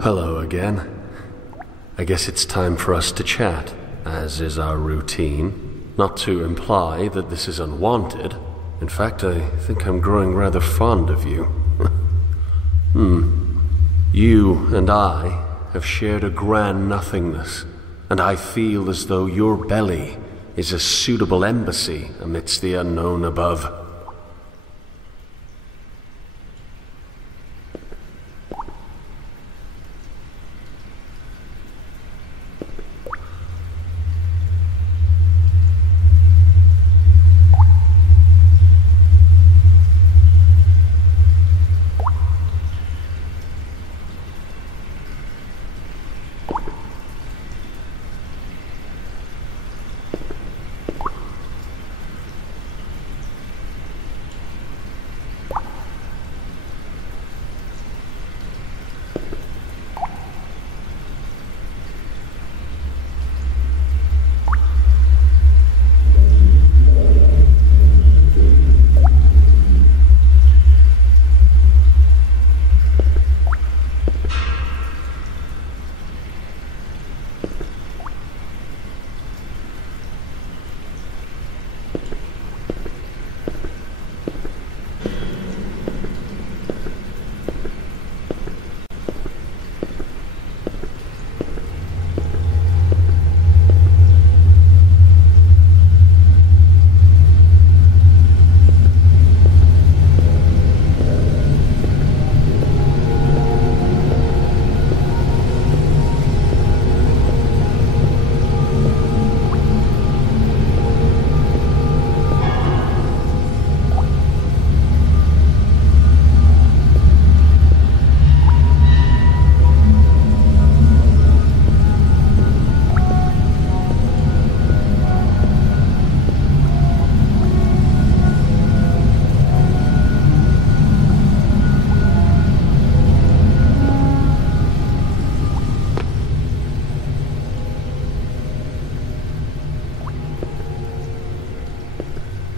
Hello again. I guess it's time for us to chat, as is our routine. Not to imply that this is unwanted. In fact, I think I'm growing rather fond of you. You and I have shared a grand nothingness, and I feel as though your belly is a suitable embassy amidst the unknown above.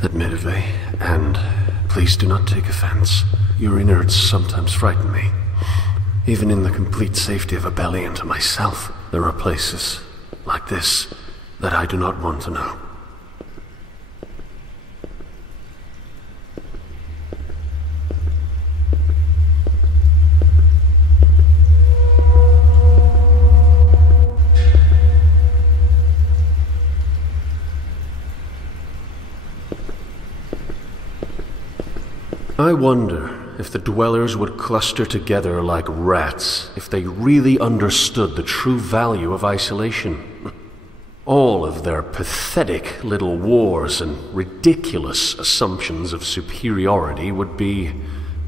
Admittedly, and please do not take offense, your innards sometimes frighten me. Even in the complete safety of a belly and to myself, there are places like this that I do not want to know. I wonder if the dwellers would cluster together like rats if they really understood the true value of isolation. All of their pathetic little wars and ridiculous assumptions of superiority would be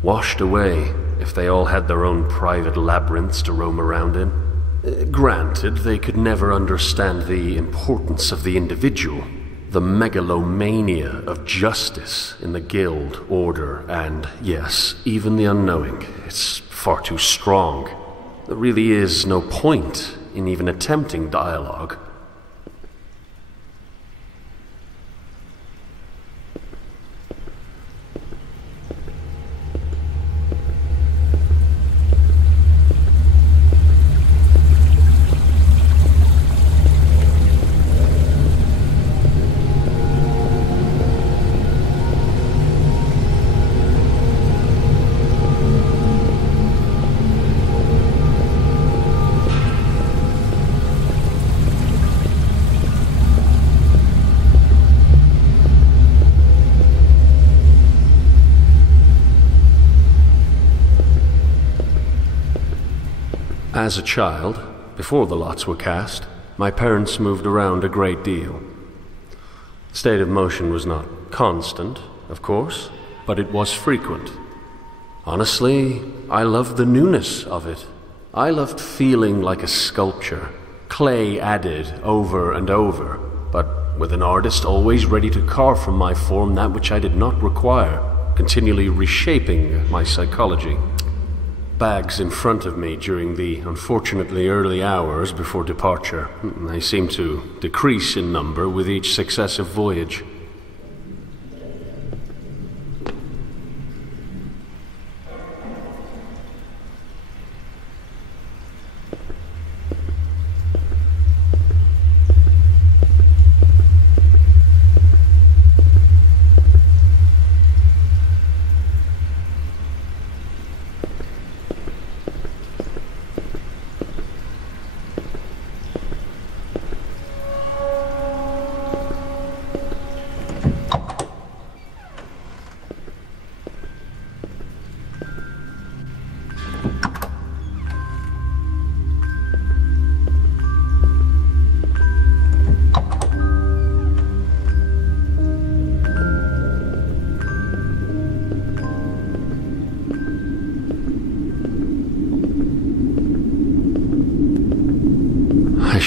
washed away if they all had their own private labyrinths to roam around in. Granted, they could never understand the importance of the individual, the megalomania of justice in the guild, order, and, yes, even the unknowing. It's far too strong. There really is no point in even attempting dialogue. As a child, before the lots were cast, my parents moved around a great deal. The state of motion was not constant, of course, but it was frequent. Honestly, I loved the newness of it. I loved feeling like a sculpture, clay added over and over, but with an artist always ready to carve from my form that which I did not require, continually reshaping my psychology. Bags in front of me during the unfortunately early hours before departure. They seemed to decrease in number with each successive voyage.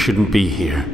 shouldn't be here.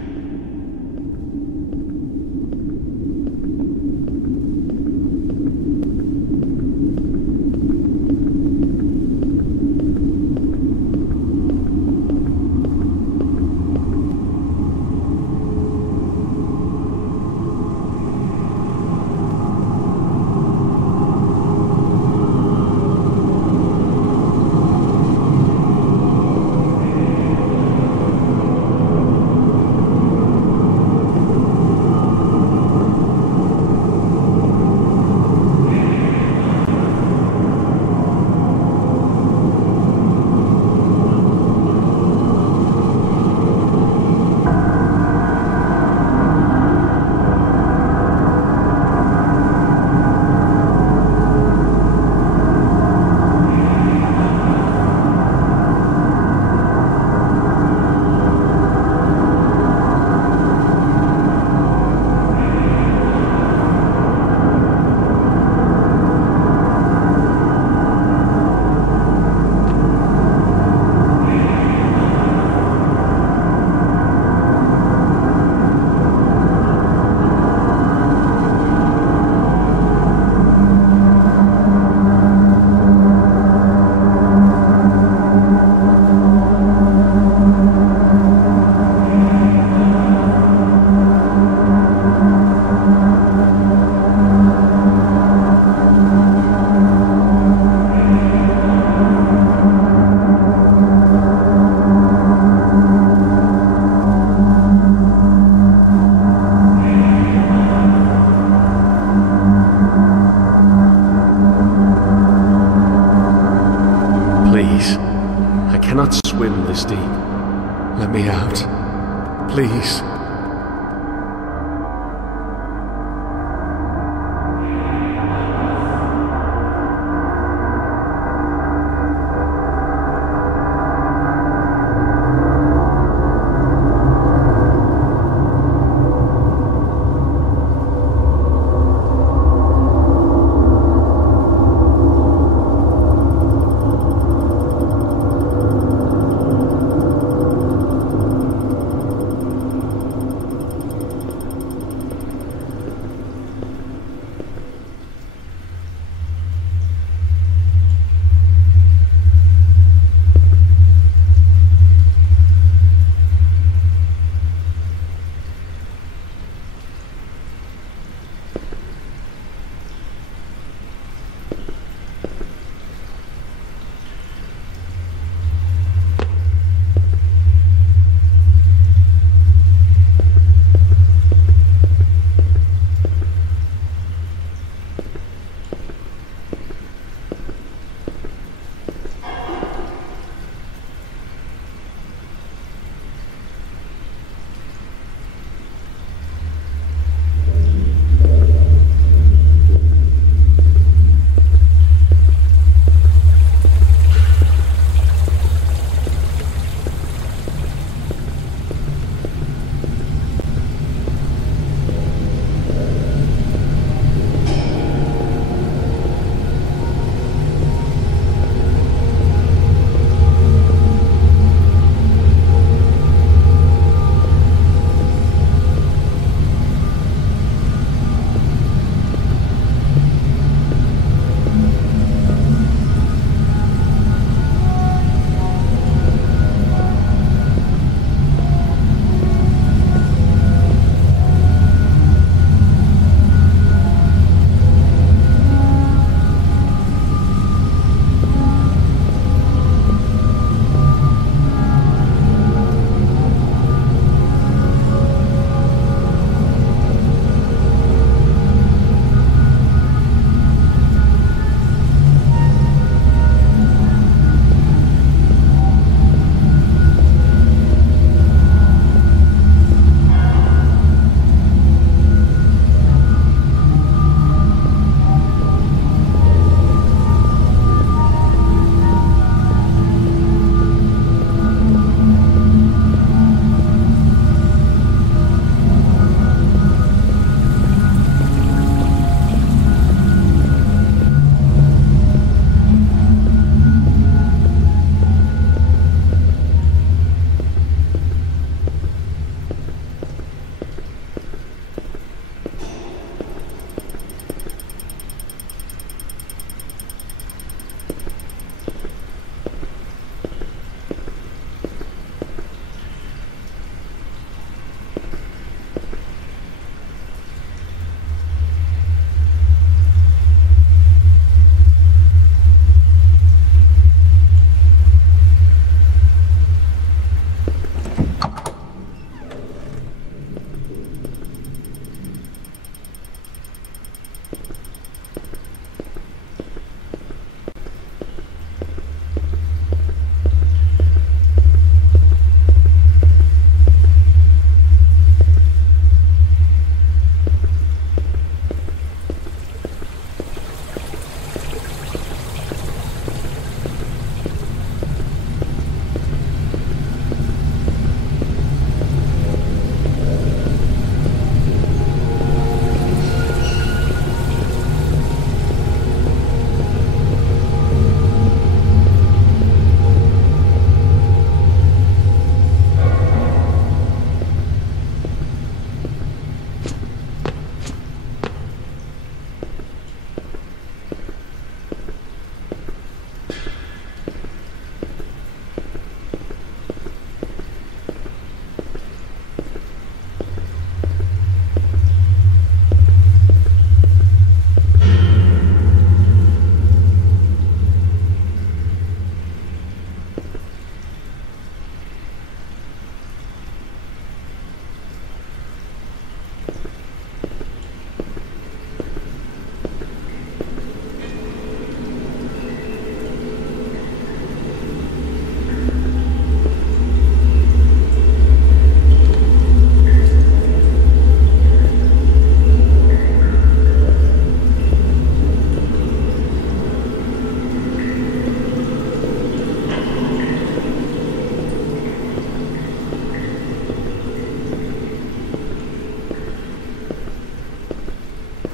Please, I cannot swim this deep. Let me out. Please.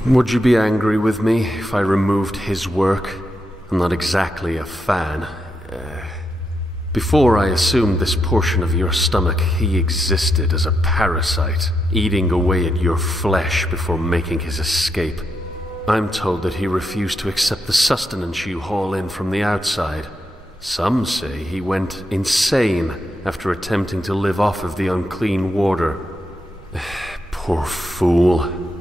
Would you be angry with me if I removed his work? I'm not exactly a fan. Before I assumed this portion of your stomach, he existed as a parasite, eating away at your flesh before making his escape. I'm told that he refused to accept the sustenance you haul in from the outside. Some say he went insane after attempting to live off of the unclean water. Poor fool.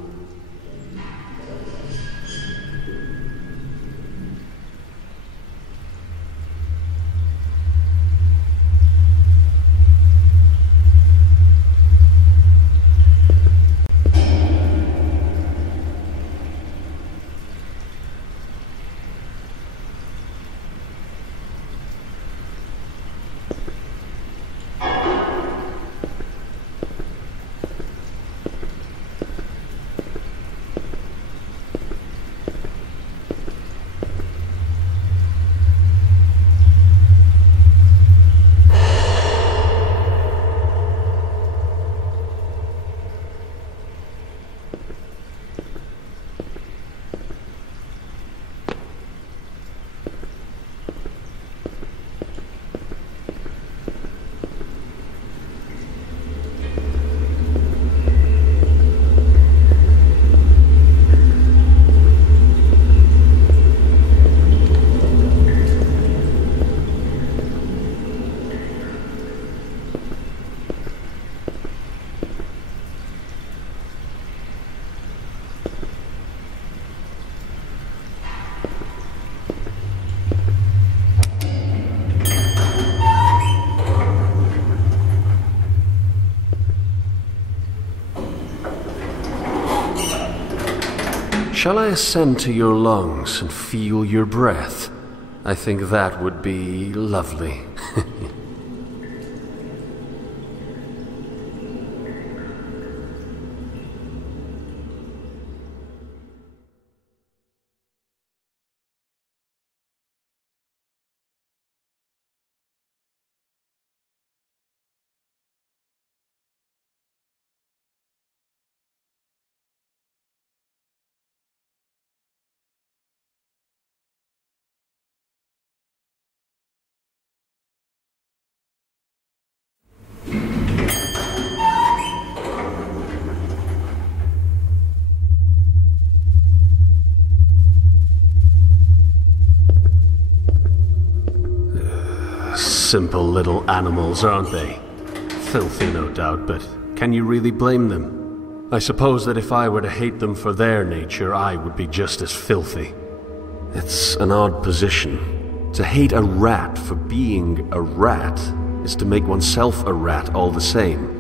Shall I ascend to your lungs and feel your breath? I think that would be lovely. Simple little animals, aren't they? Filthy, no doubt, but can you really blame them? I suppose that if I were to hate them for their nature, I would be just as filthy. It's an odd position. To hate a rat for being a rat is to make oneself a rat all the same.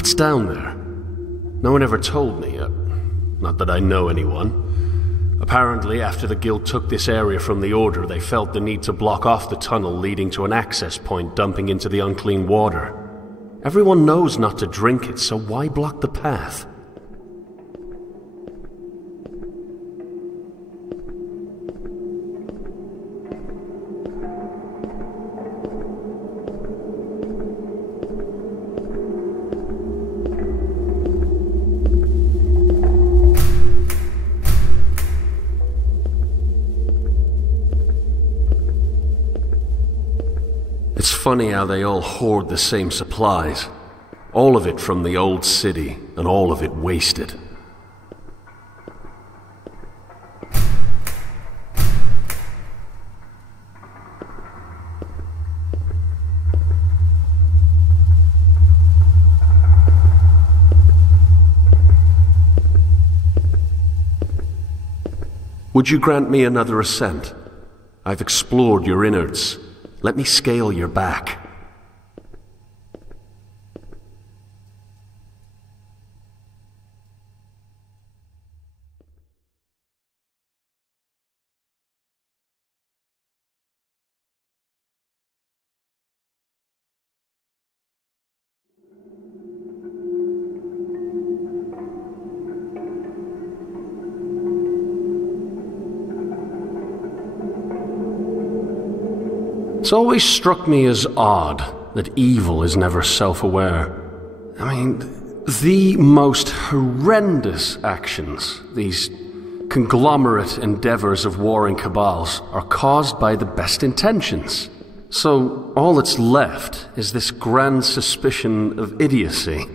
What's down there? No one ever told me. Not that I know anyone. Apparently, after the Guild took this area from the Order, they felt the need to block off the tunnel leading to an access point dumping into the unclean water. Everyone knows not to drink it, so why block the path? It's funny how they all hoard the same supplies. All of it from the Old City, and all of it wasted. Would you grant me another ascent? I've explored your innards. Let me scale your back. It's always struck me as odd that evil is never self-aware. I mean, the most horrendous actions, these conglomerate endeavors of warring cabals, are caused by the best intentions. So all that's left is this grand suspicion of idiocy.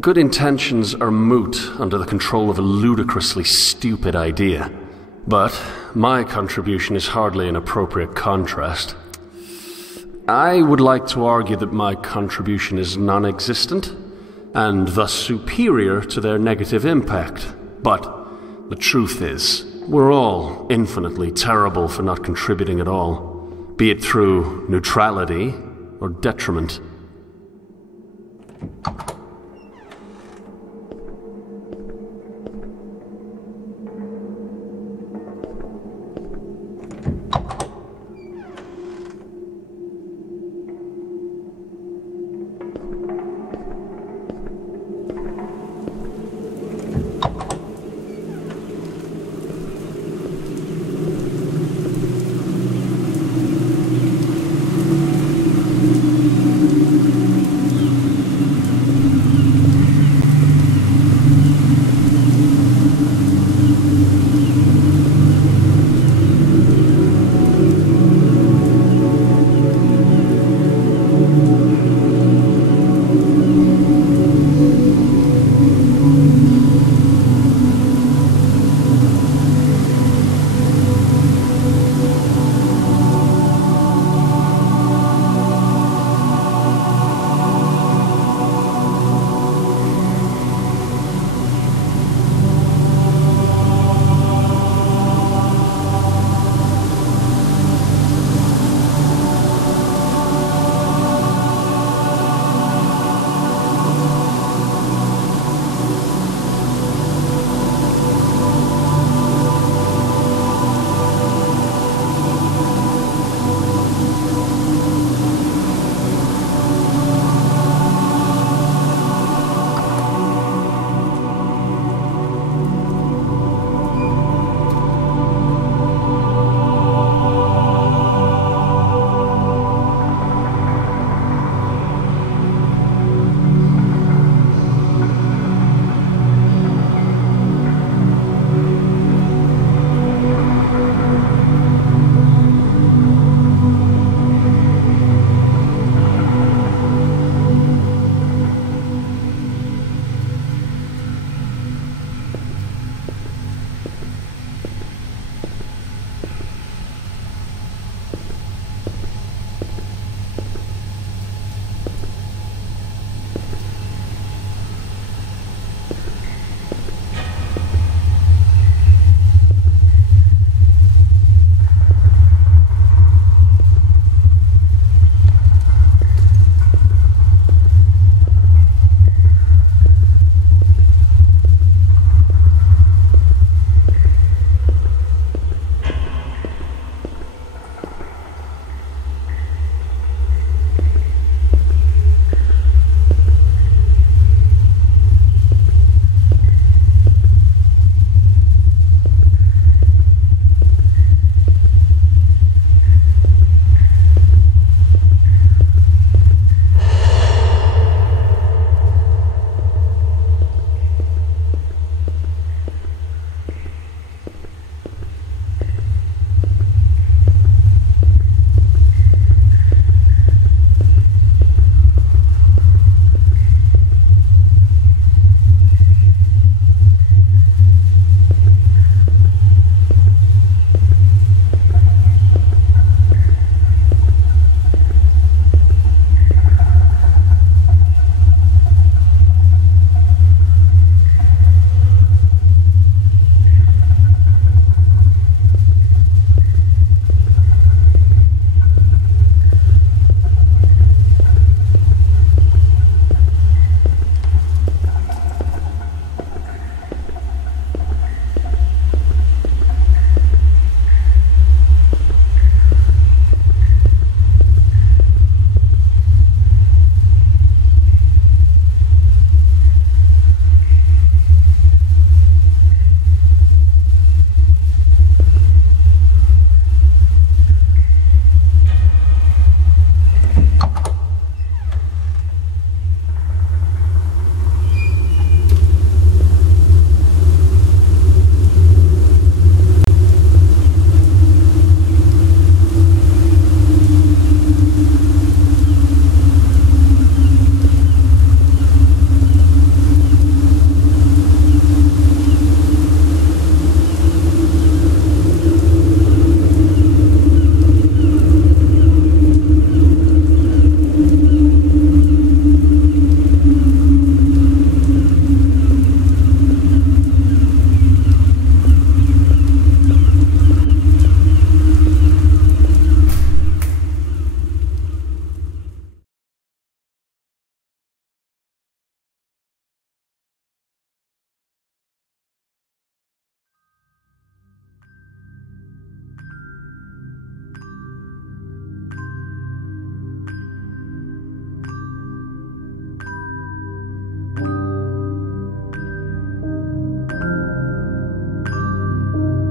Good intentions are moot under the control of a ludicrously stupid idea. But my contribution is hardly an appropriate contrast. I would like to argue that my contribution is non-existent, and thus superior to their negative impact. But the truth is, we're all infinitely terrible for not contributing at all, be it through neutrality or detriment.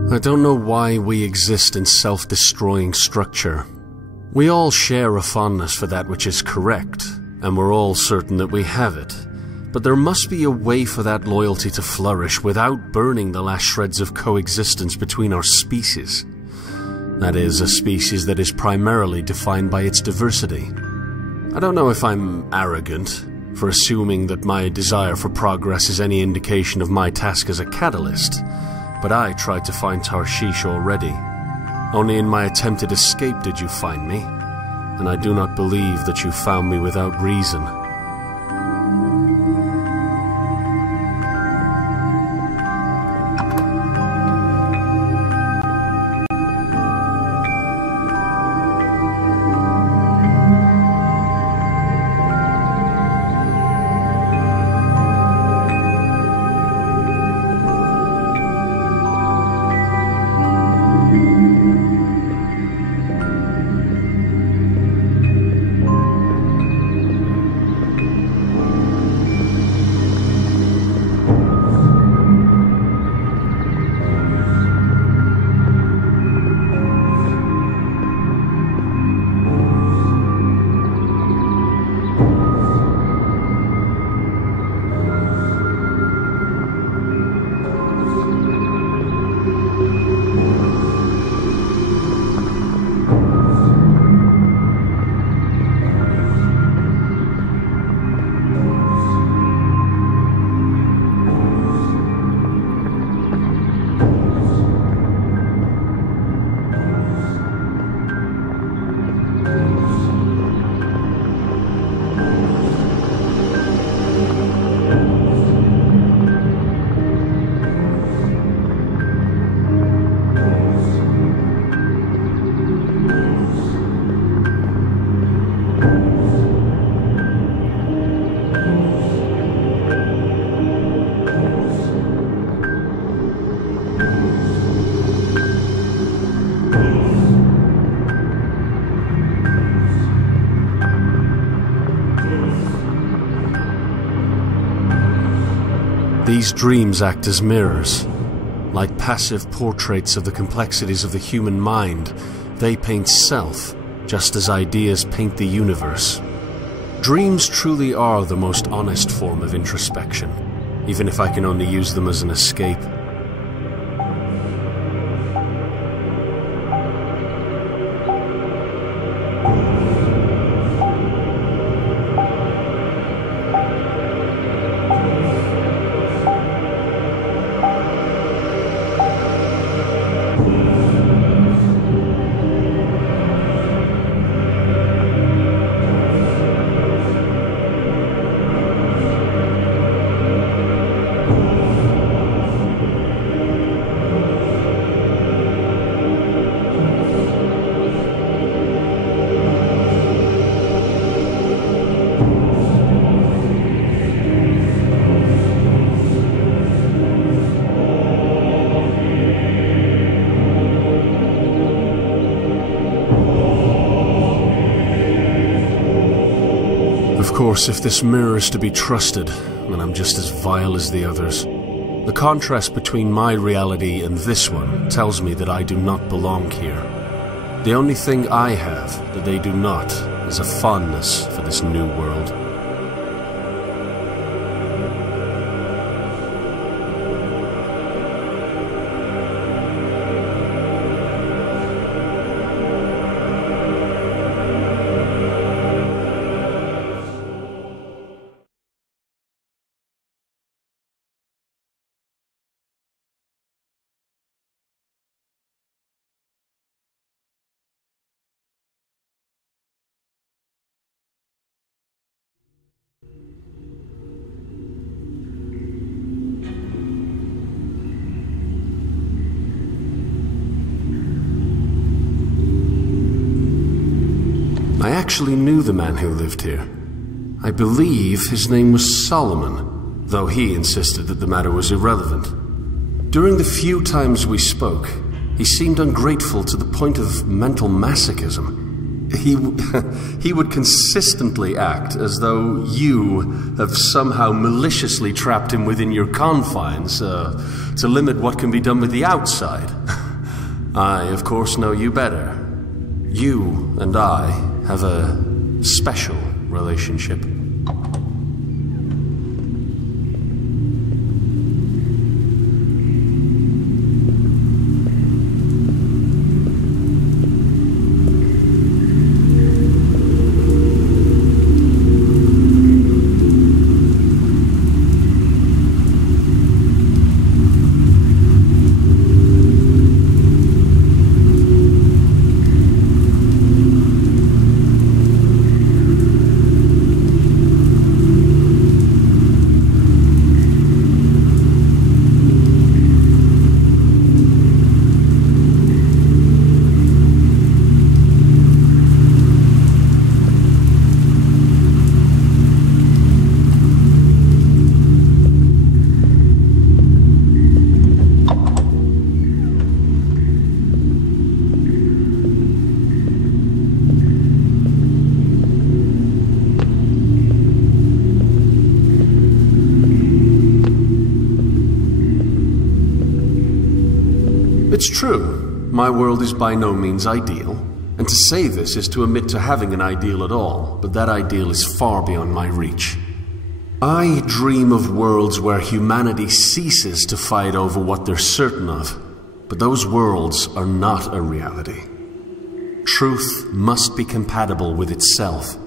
I don't know why we exist in self-destroying structure. We all share a fondness for that which is correct, and we're all certain that we have it. But there must be a way for that loyalty to flourish without burning the last shreds of coexistence between our species. That is, a species that is primarily defined by its diversity. I don't know if I'm arrogant for assuming that my desire for progress is any indication of my task as a catalyst, but I tried to find Tarshish already. Only in my attempted escape did you find me, and I do not believe that you found me without reason. These dreams act as mirrors. Like passive portraits of the complexities of the human mind, they paint self, just as ideas paint the universe. Dreams truly are the most honest form of introspection, even if I can only use them as an escape. Of course, if this mirror is to be trusted, then I'm just as vile as the others. The contrast between my reality and this one tells me that I do not belong here. The only thing I have that they do not is a fondness for this new world. I actually knew the man who lived here. I believe his name was Solomon, though he insisted that the matter was irrelevant. During the few times we spoke, he seemed ungrateful to the point of mental masochism. He would consistently act as though you have somehow maliciously trapped him within your confines, to limit what can be done with the outside. I, of course, know you better. You and I have a special relationship. It's true, my world is by no means ideal, and to say this is to admit to having an ideal at all, but that ideal is far beyond my reach. I dream of worlds where humanity ceases to fight over what they're certain of, but those worlds are not a reality. Truth must be compatible with itself.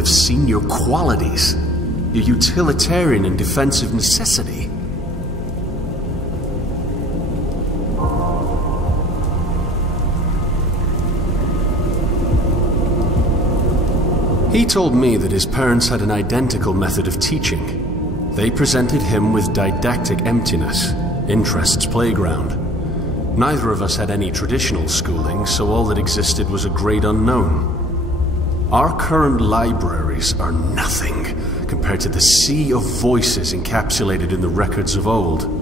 have seen your qualities, your utilitarian and defensive necessity. He told me that his parents had an identical method of teaching. They presented him with didactic emptiness, interest's playground. Neither of us had any traditional schooling, so all that existed was a great unknown. Our current libraries are nothing compared to the sea of voices encapsulated in the records of old.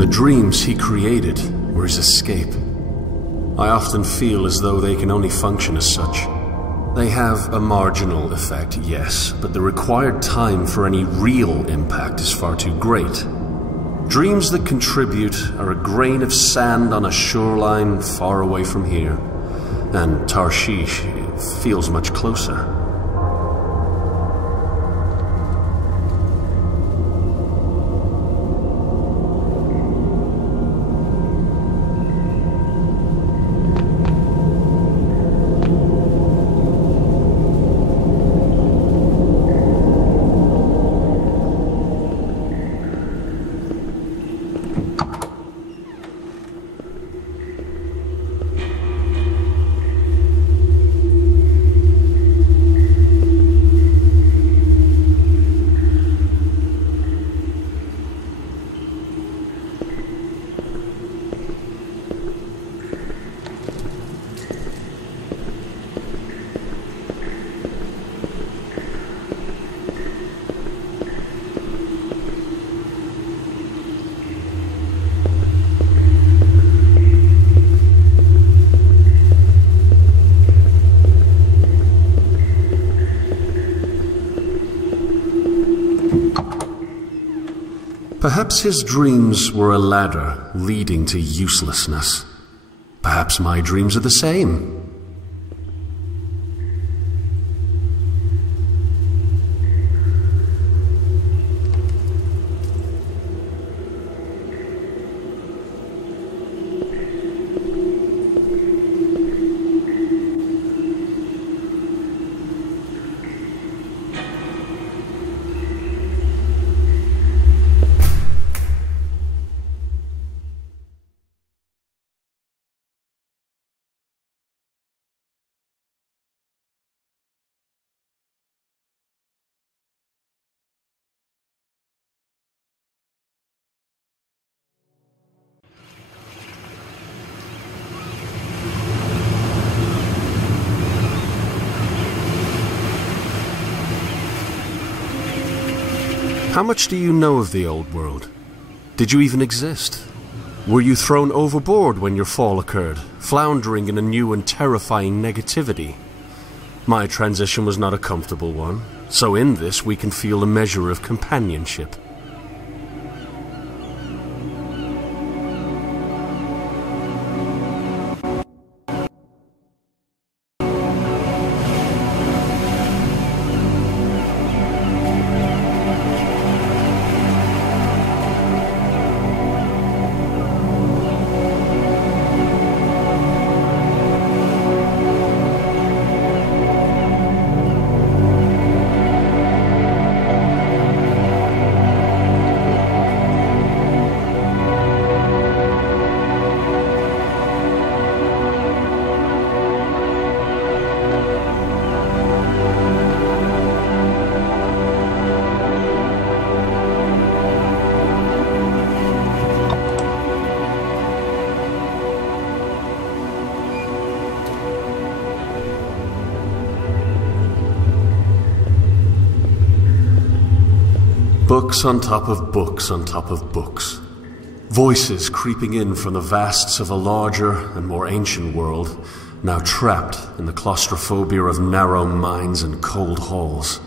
The dreams he created were his escape. I often feel as though they can only function as such. They have a marginal effect, yes, but the required time for any real impact is far too great. Dreams that contribute are a grain of sand on a shoreline far away from here, and Tarshish feels much closer. Perhaps his dreams were a ladder leading to uselessness. Perhaps my dreams are the same. How much do you know of the old world? Did you even exist? Were you thrown overboard when your fall occurred, floundering in a new and terrifying negativity? My transition was not a comfortable one, so in this we can feel a measure of companionship. Books on top of books on top of books. Voices creeping in from the vasts of a larger and more ancient world, now trapped in the claustrophobia of narrow minds and cold halls.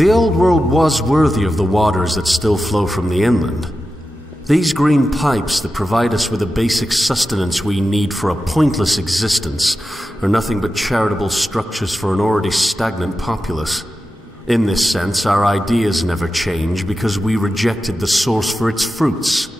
The old world was worthy of the waters that still flow from the inland. These green pipes that provide us with the basic sustenance we need for a pointless existence are nothing but charitable structures for an already stagnant populace. In this sense, our ideas never change because we rejected the source for its fruits.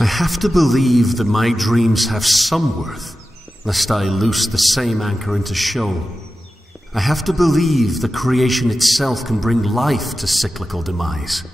I have to believe that my dreams have some worth, lest I loose the same anchor into shoal. I have to believe that creation itself can bring life to cyclical demise.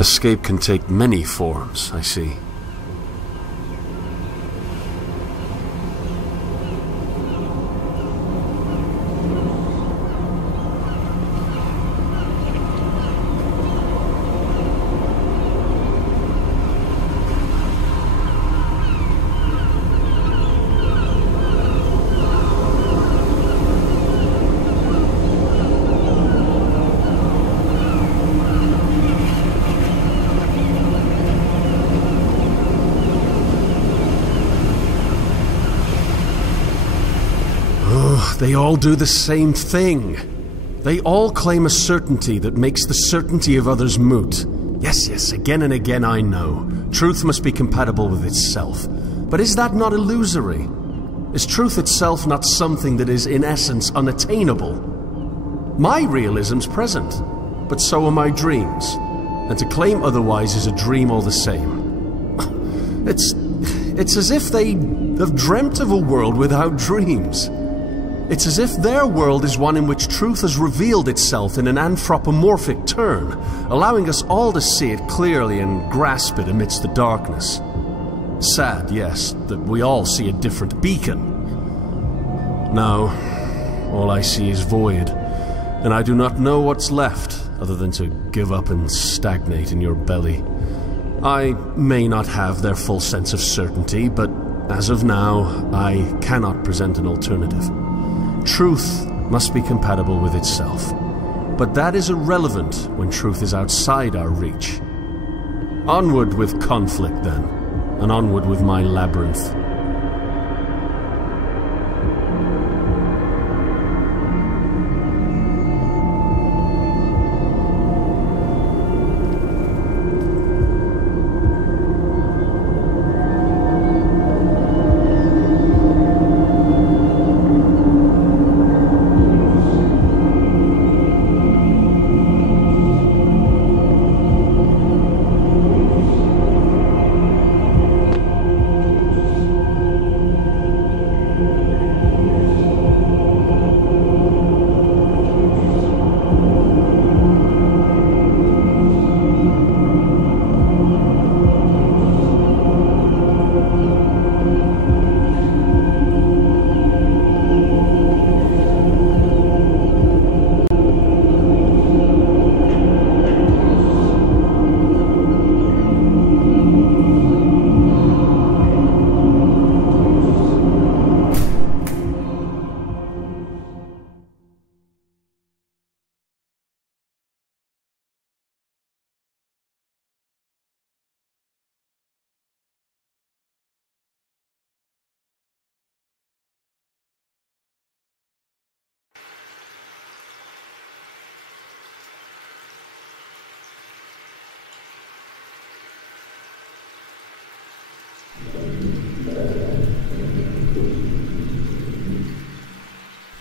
Escape can take many forms, I see. They all do the same thing. They all claim a certainty that makes the certainty of others moot. Yes, again and again I know. Truth must be compatible with itself. But is that not illusory? Is truth itself not something that is in essence unattainable? My realism's present, but so are my dreams. And to claim otherwise is a dream all the same. It's as if they have dreamt of a world without dreams. It's as if their world is one in which truth has revealed itself in an anthropomorphic turn, allowing us all to see it clearly and grasp it amidst the darkness. Sad, yes, that we all see a different beacon. Now, all I see is void, and I do not know what's left other than to give up and stagnate in your belly. I may not have their full sense of certainty, but as of now, I cannot present an alternative. Truth must be compatible with itself, but that is irrelevant when truth is outside our reach. Onward with conflict, then, and onward with my labyrinth.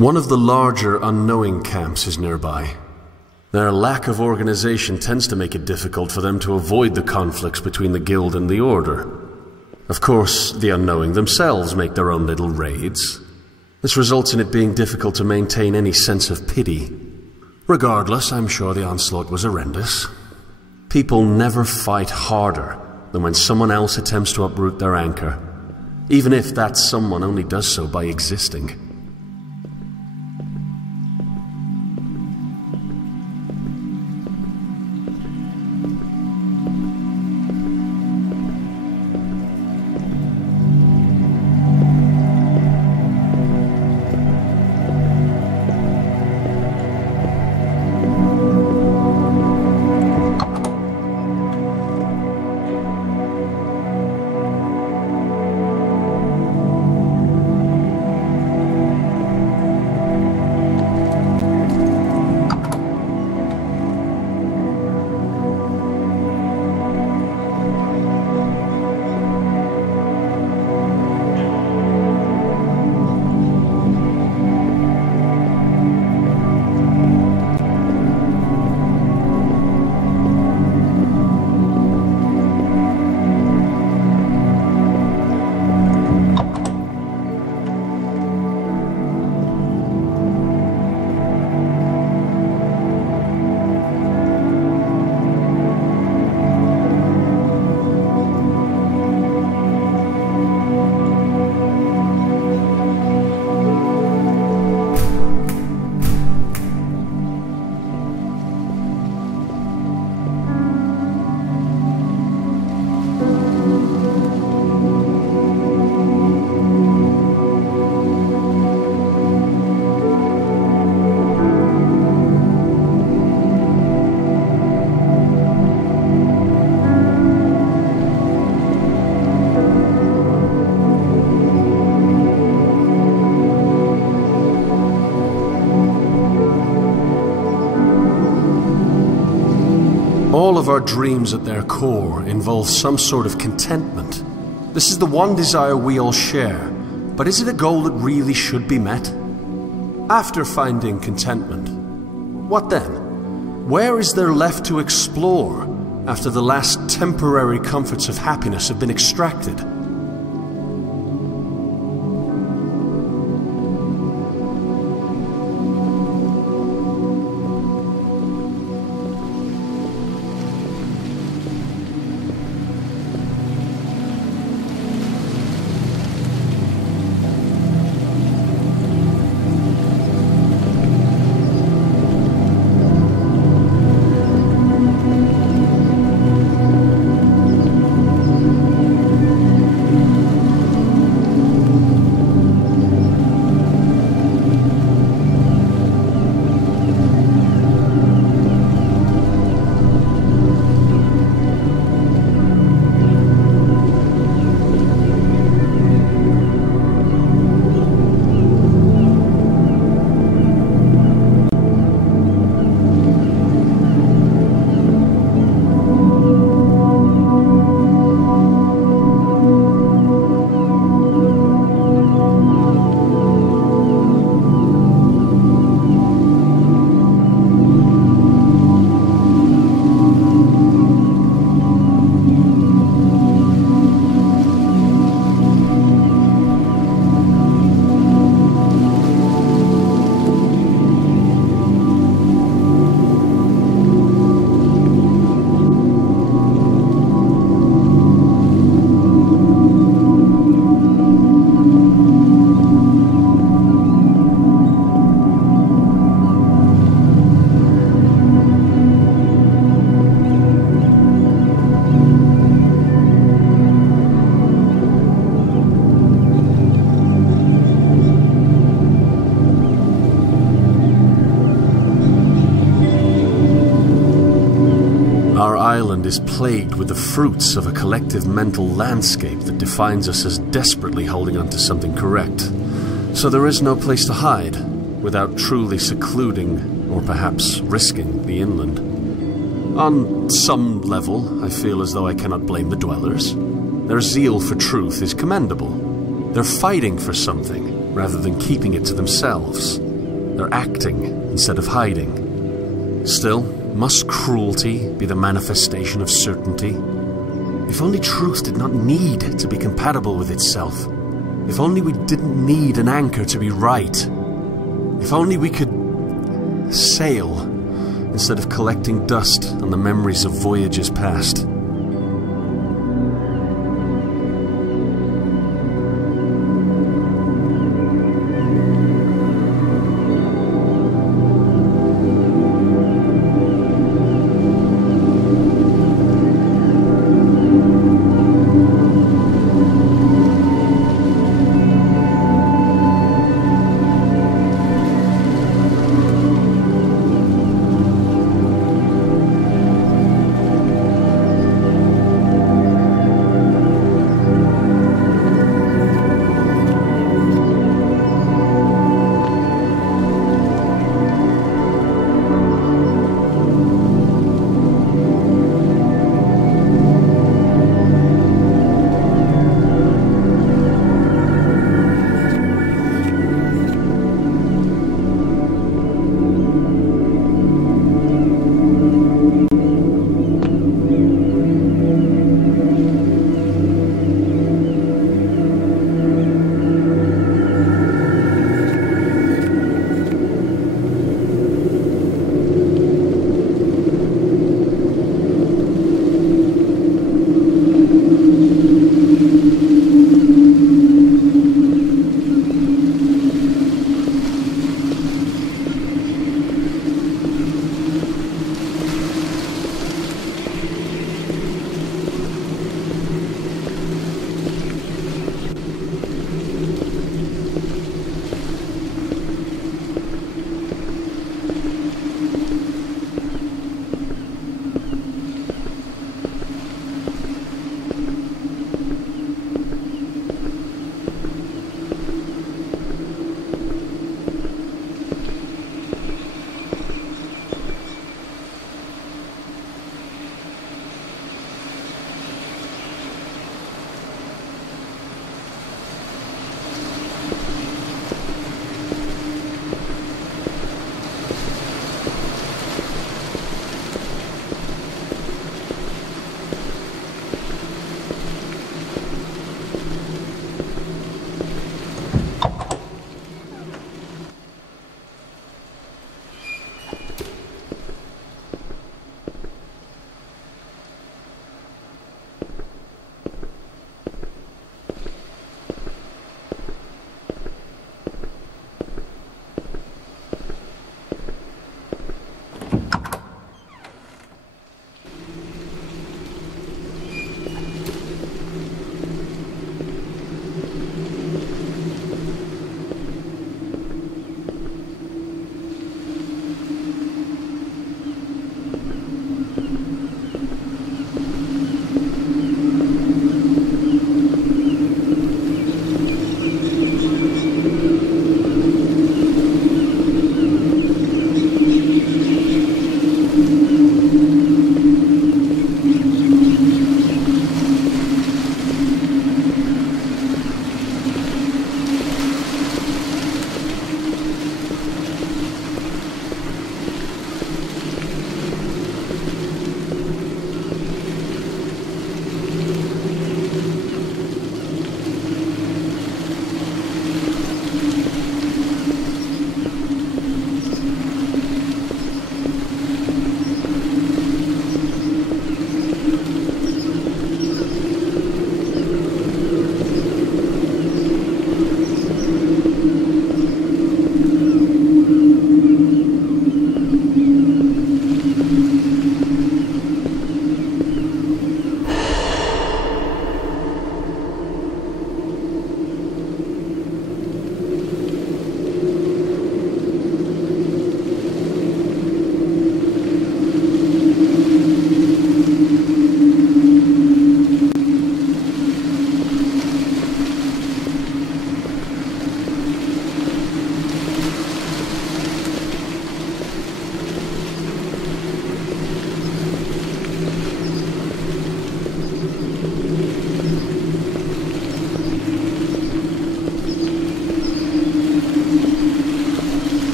One of the larger unknowing camps is nearby. Their lack of organization tends to make it difficult for them to avoid the conflicts between the Guild and the Order. Of course, the unknowing themselves make their own little raids. This results in it being difficult to maintain any sense of pity. Regardless, I'm sure the onslaught was horrendous. People never fight harder than when someone else attempts to uproot their anchor, even if that someone only does so by existing. All of our dreams at their core involve some sort of contentment. This is the one desire we all share, but is it a goal that really should be met? After finding contentment, what then? Where is there left to explore after the last temporary comforts of happiness have been extracted? Is plagued with the fruits of a collective mental landscape that defines us as desperately holding on to something correct. So there is no place to hide without truly secluding or perhaps risking the inland. On some level, I feel as though I cannot blame the dwellers. Their zeal for truth is commendable. They're fighting for something rather than keeping it to themselves. They're acting instead of hiding. Still, must cruelty be the manifestation of certainty? If only truth did not need to be compatible with itself. If only we didn't need an anchor to be right. If only we could sail instead of collecting dust on the memories of voyages past.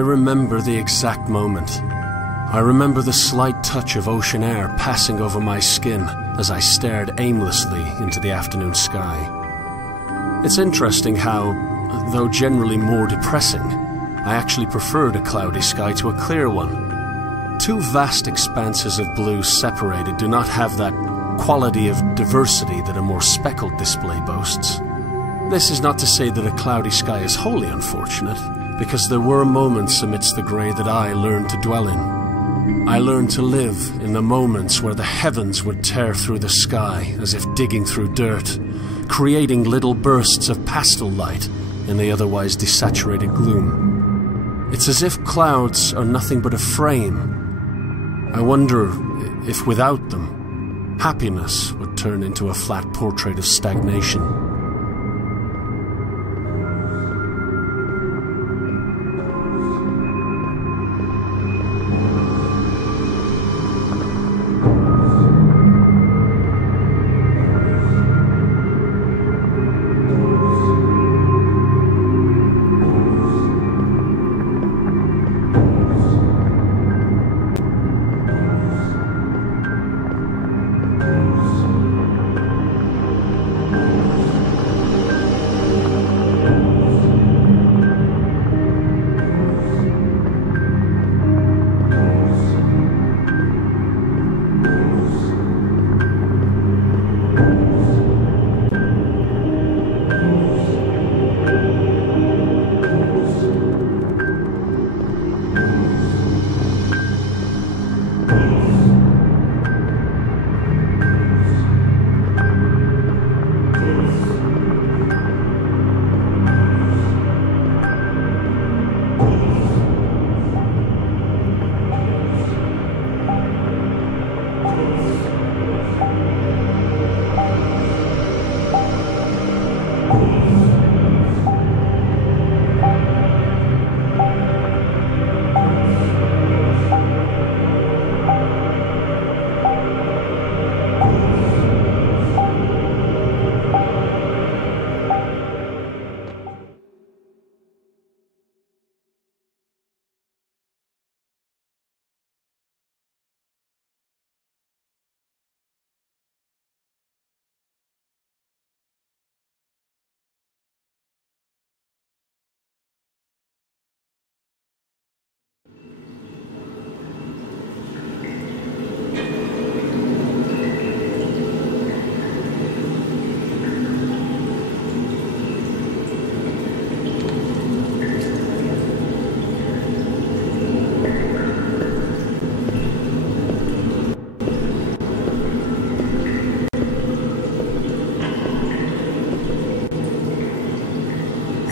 remember the exact moment. I remember the slight touch of ocean air passing over my skin as I stared aimlessly into the afternoon sky. It's interesting how, though generally more depressing, I actually preferred a cloudy sky to a clear one. Two vast expanses of blue separated do not have that quality of diversity that a more speckled display boasts. This is not to say that a cloudy sky is wholly unfortunate, because there were moments amidst the grey that I learned to dwell in. I learned to live in the moments where the heavens would tear through the sky as if digging through dirt, creating little bursts of pastel light in the otherwise desaturated gloom. It's as if clouds are nothing but a frame. I wonder if without them, happiness would turn into a flat portrait of stagnation.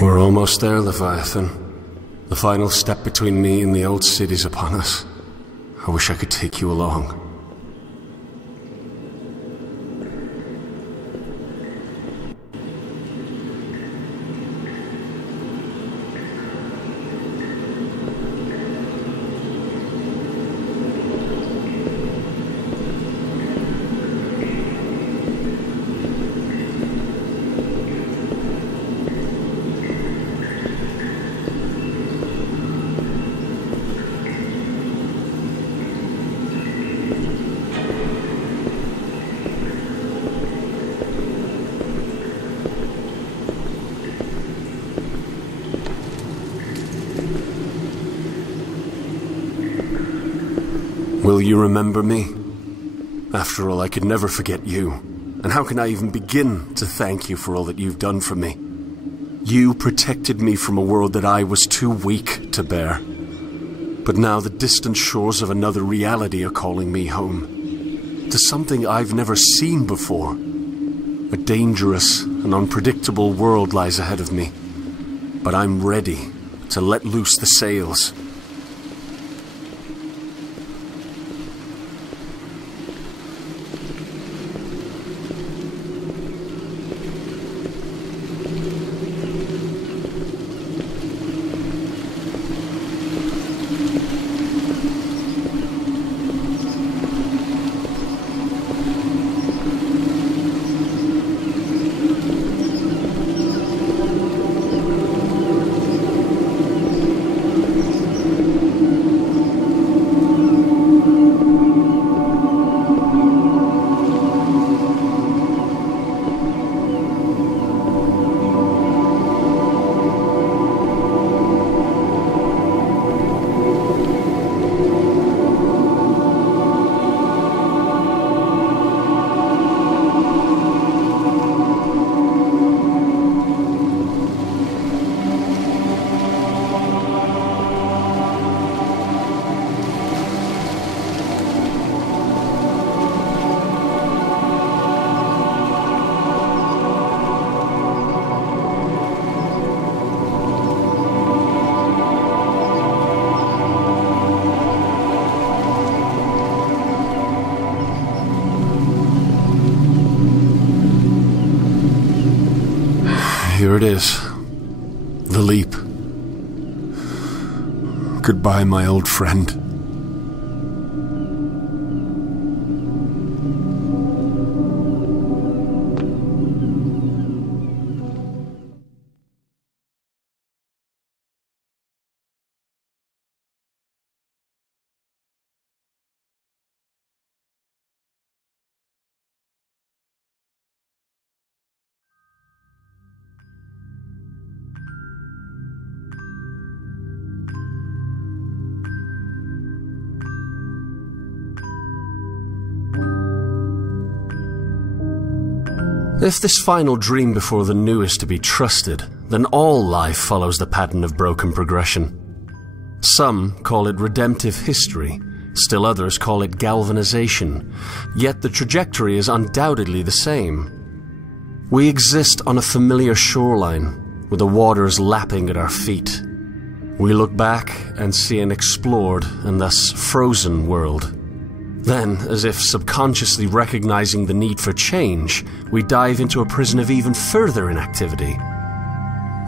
We're almost there, Leviathan. The final step between me and the old city's upon us. I wish I could take you along. Will you remember me? After all, I could never forget you. And how can I even begin to thank you for all that you've done for me? You protected me from a world that I was too weak to bear. But now the distant shores of another reality are calling me home. To something I've never seen before. A dangerous and unpredictable world lies ahead of me. But I'm ready to let loose the sails. Here it is. The leap. Goodbye, my old friend. If this final dream before the new is to be trusted, then all life follows the pattern of broken progression. Some call it redemptive history, still others call it galvanization, yet the trajectory is undoubtedly the same. We exist on a familiar shoreline, with the waters lapping at our feet. We look back and see an explored and thus frozen world. Then, as if subconsciously recognizing the need for change, we dive into a prison of even further inactivity.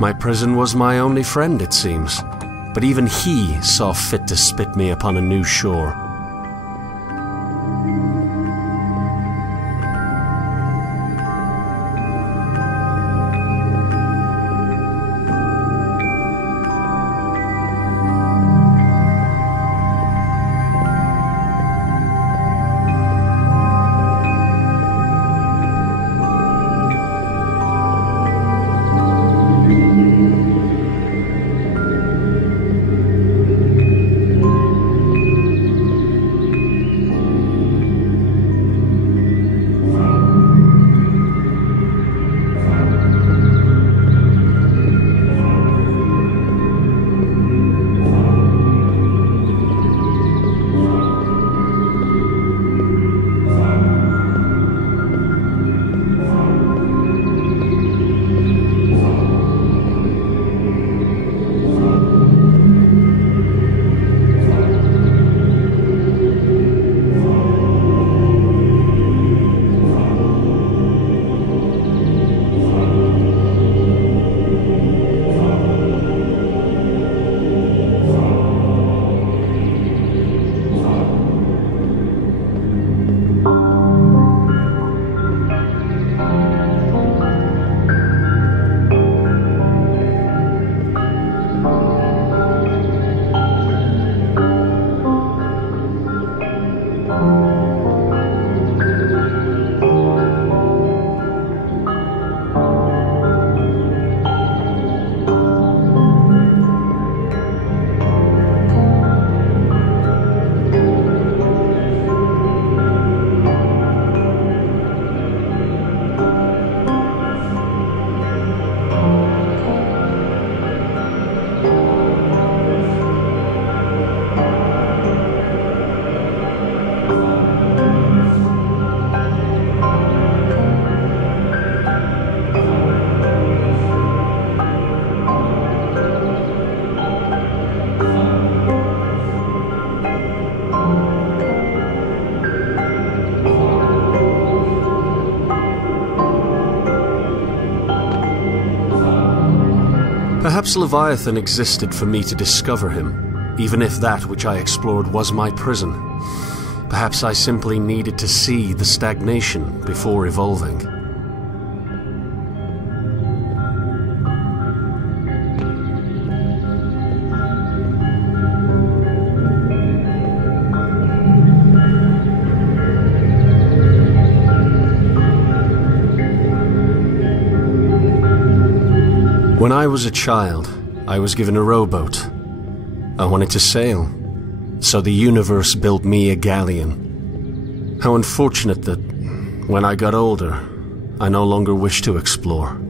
My prison was my only friend, it seems, but even he saw fit to spit me upon a new shore. Perhaps Leviathan existed for me to discover him, even if that which I explored was my prison. Perhaps I simply needed to see the stagnation before evolving. When I was a child, I was given a rowboat. I wanted to sail, so the universe built me a galleon. How unfortunate that, when I got older, I no longer wished to explore.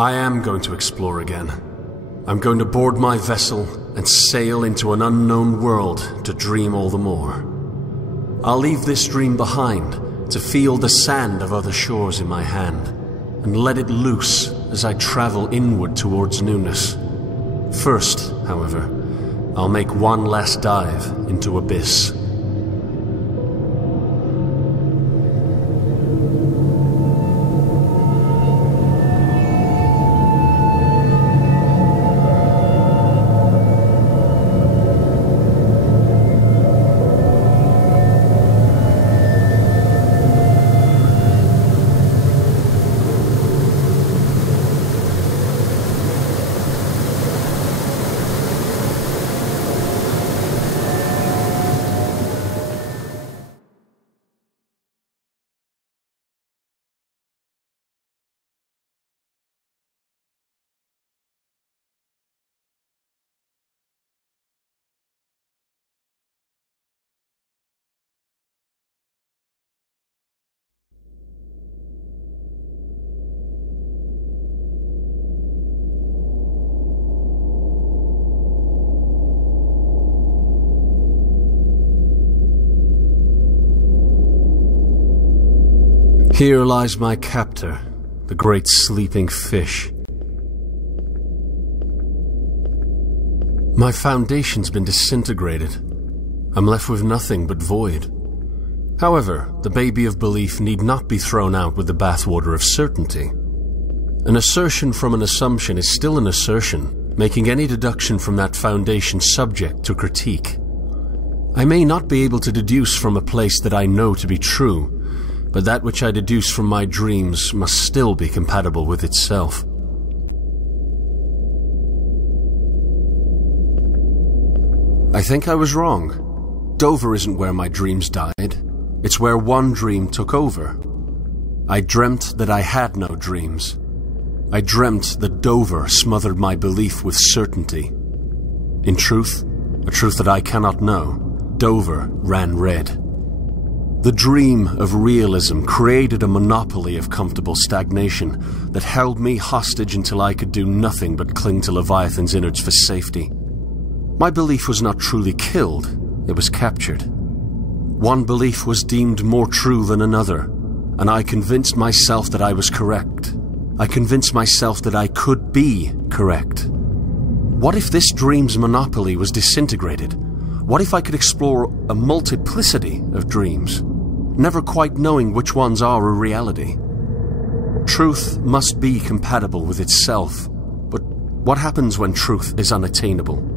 I am going to explore again. I'm going to board my vessel and sail into an unknown world to dream all the more. I'll leave this dream behind to feel the sand of other shores in my hand and let it loose as I travel inward towards newness. First, however, I'll make one last dive into abyss. Here lies my captor, the great sleeping fish. My foundation's been disintegrated. I'm left with nothing but void. However, the baby of belief need not be thrown out with the bathwater of certainty. An assertion from an assumption is still an assertion, making any deduction from that foundation subject to critique. I may not be able to deduce from a place that I know to be true, but that which I deduce from my dreams must still be compatible with itself. I think I was wrong. Dover isn't where my dreams died. It's where one dream took over. I dreamt that I had no dreams. I dreamt that Dover smothered my belief with certainty. In truth, a truth that I cannot know, Dover ran red. The dream of realism created a monopoly of comfortable stagnation that held me hostage until I could do nothing but cling to Leviathan's innards for safety. My belief was not truly killed, it was captured. One belief was deemed more true than another, and I convinced myself that I was correct. I convinced myself that I could be correct. What if this dream's monopoly was disintegrated? What if I could explore a multiplicity of dreams, never quite knowing which ones are a reality? Truth must be compatible with itself, but what happens when truth is unattainable?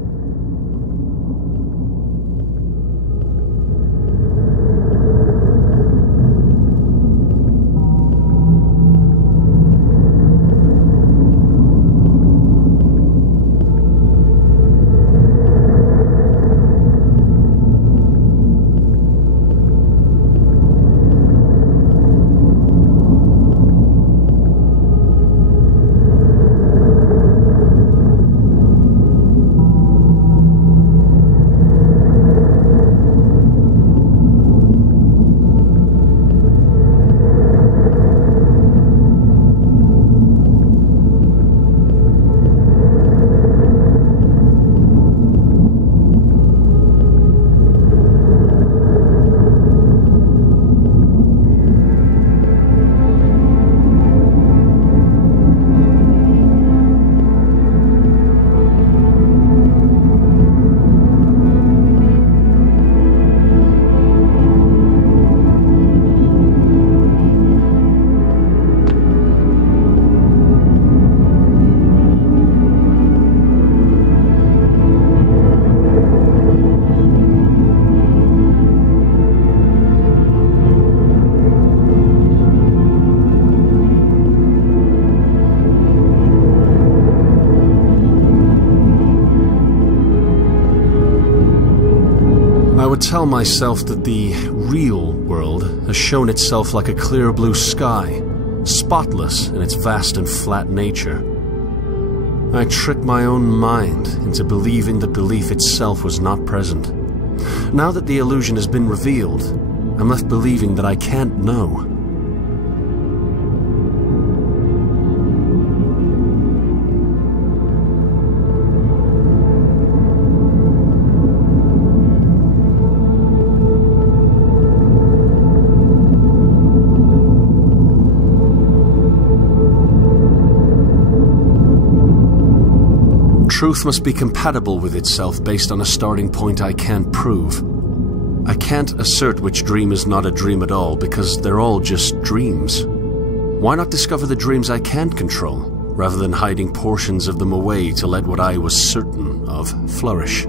I would tell myself that the real world has shown itself like a clear blue sky, spotless in its vast and flat nature. I tricked my own mind into believing that belief itself was not present. Now that the illusion has been revealed, I'm left believing that I can't know. Truth must be compatible with itself based on a starting point I can't prove. I can't assert which dream is not a dream at all because they're all just dreams. Why not discover the dreams I can't control, rather than hiding portions of them away to let what I was certain of flourish?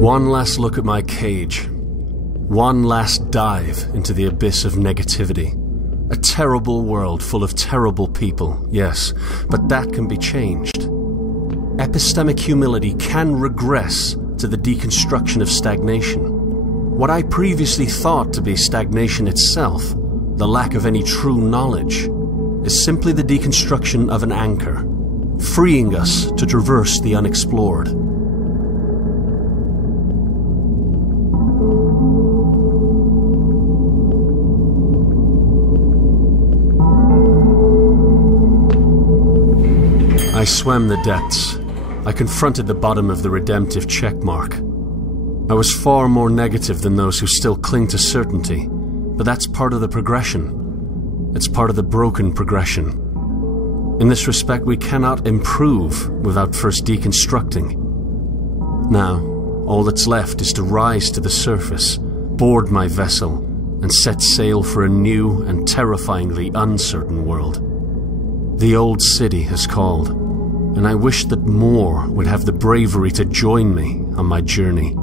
One last look at my cage. One last dive into the abyss of negativity. A terrible world full of terrible people, yes, but that can be changed. Epistemic humility can regress to the deconstruction of stagnation. What I previously thought to be stagnation itself, the lack of any true knowledge, is simply the deconstruction of an anchor, freeing us to traverse the unexplored. I swam the depths. I confronted the bottom of the redemptive checkmark. I was far more negative than those who still cling to certainty, but that's part of the progression. It's part of the broken progression. In this respect, we cannot improve without first deconstructing. Now, all that's left is to rise to the surface, board my vessel, and set sail for a new and terrifyingly uncertain world. The Old City has called, and I wish that more would have the bravery to join me on my journey.